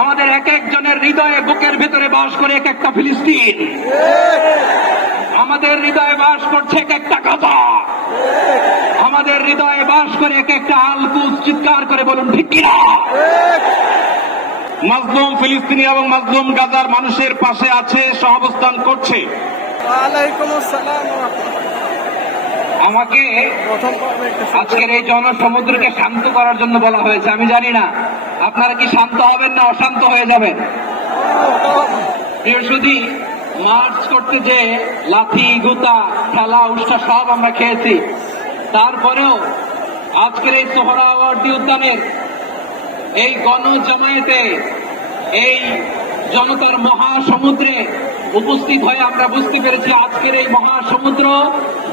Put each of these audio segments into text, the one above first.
আমাদের এক একজনের হৃদয়ে বুকের ভেতরে বাস করে এক একটা ফিলিস্তিন। আমাদের হৃদয়ে বাস করছে এক একটা গাজা। আমাদের হৃদয়ে বাস করে এক একটা আলকুস চিৎকার করে বলুন ঠিক কিনা? মাজলুম ফিলিস্তিনি এবং মাজলুম গাজার মানুষের পাশে আছে সহাবস্থান করছে। আমাকে আজকের এই জনসমুদ্রকে শান্ত করার জন্য বলা হয়েছে আমি জানি না। আপনারা কি শান্ত হবেন না অশান্ত হয়ে যাবেন? সুধী মার্চ করতে যে লাথি গুতা, খেলা উষ্ঠা সব আমরা খেয়েছি। তারপরেও আজকের এই সোহরাওয়ার্দী উদ্যানের এই গণ জামায়াতে এই জনতার মহাসমুদ্রে উপস্থিত হয়ে আমরা বুঝতে পেরেছি আজকের এই মহাসমুদ্র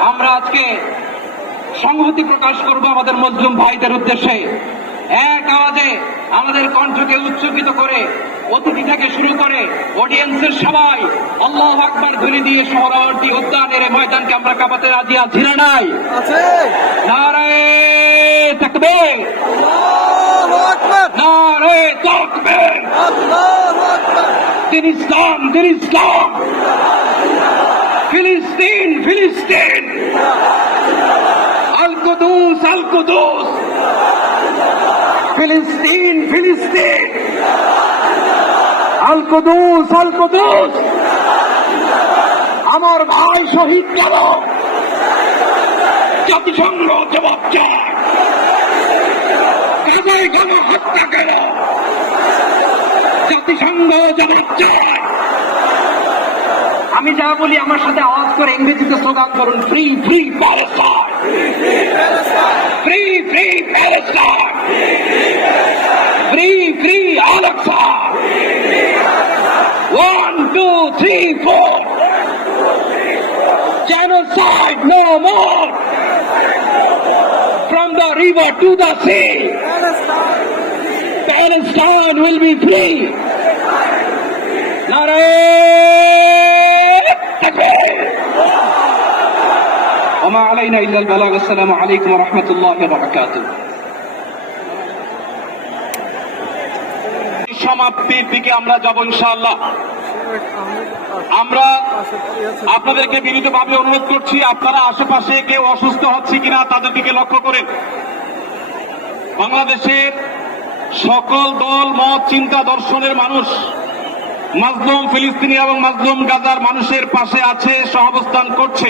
আমরা আজকে সংহতি প্রকাশ করব আমাদের মজলুম ভাইদের উদ্দেশ্যে। এক আওয়াজে আমাদের কণ্ঠকে উচ্চকিত করে অতিথি থেকে শুরু করে অডিয়েন্সের সবাই আল্লাহ আকবার ধ্বনি দিয়ে শহরাবর্তী উদ্যানের ময়দানকে আমরা কাঁপাতে রাজি আছি না নাই? নারায়ে আকবার। নারায়ে আল্লাহু দিন ইসলাম দিন ইসলাম ফিলিস্তিন ফিলিস্তিন। আল কুদুস ফিলিস্তিন ফিলিস্তিন। আল কুদুস আমার ভাই শহীদ কেন? জাতিসংঘ জবাব চায়। কেন হত্যা কেন? জাতিসংঘ জবাব চায়। আমি যা বলি আমার সাথে আওয়াজ করে ইংরেজিতে স্লোগান করুন free free Palestine free free Palestine free free no more! From the river to the sea! Palestine will be free! Palestine will be free! وما علينا إلا البلاغ السلام عليكم ورحمة الله وبركاته সমাপ্তির দিকে আমরা যাব ইনশাআল্লাহ আমরা আপনাদেরকে বিনীতভাবে অনুরোধ করছি আপনারা আশেপাশে কেউ অসুস্থ হচ্ছে কিনা তাদের দিকে লক্ষ্য করেন বাংলাদেশের সকল দল মত চিন্তা দর্শনের মানুষ মাজলুম ফিলিস্তিনি এবং মাজলুম গাজার মানুষের পাশে আছে সহাবস্থান করছে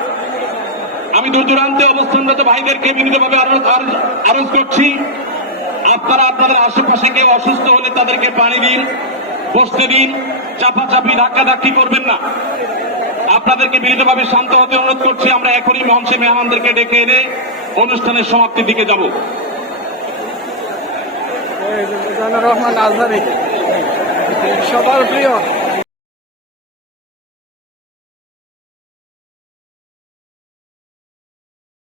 আমি দূর দূরান্তে অবস্থানরত ভাইদেরকে বিনীতভাবে আরো- আরো- আরজ করছি। আপনারা আপনাদের আশেপাশে কেউ অসুস্থ হলে তাদেরকে পানি দিন, বসতে দিন, চাপাচাপি, ধাক্কাধাক্কি করবেন না। আপনাদেরকে বিনীতভাবে শান্ত হতে অনুরোধ করছি। আমরা এখনই মঞ্চে মেহমানদেরকে ডেকে এনে অনুষ্ঠানের সমাপ্তির দিকে যাব। রহমান আজহারি। সবার প্রিয়।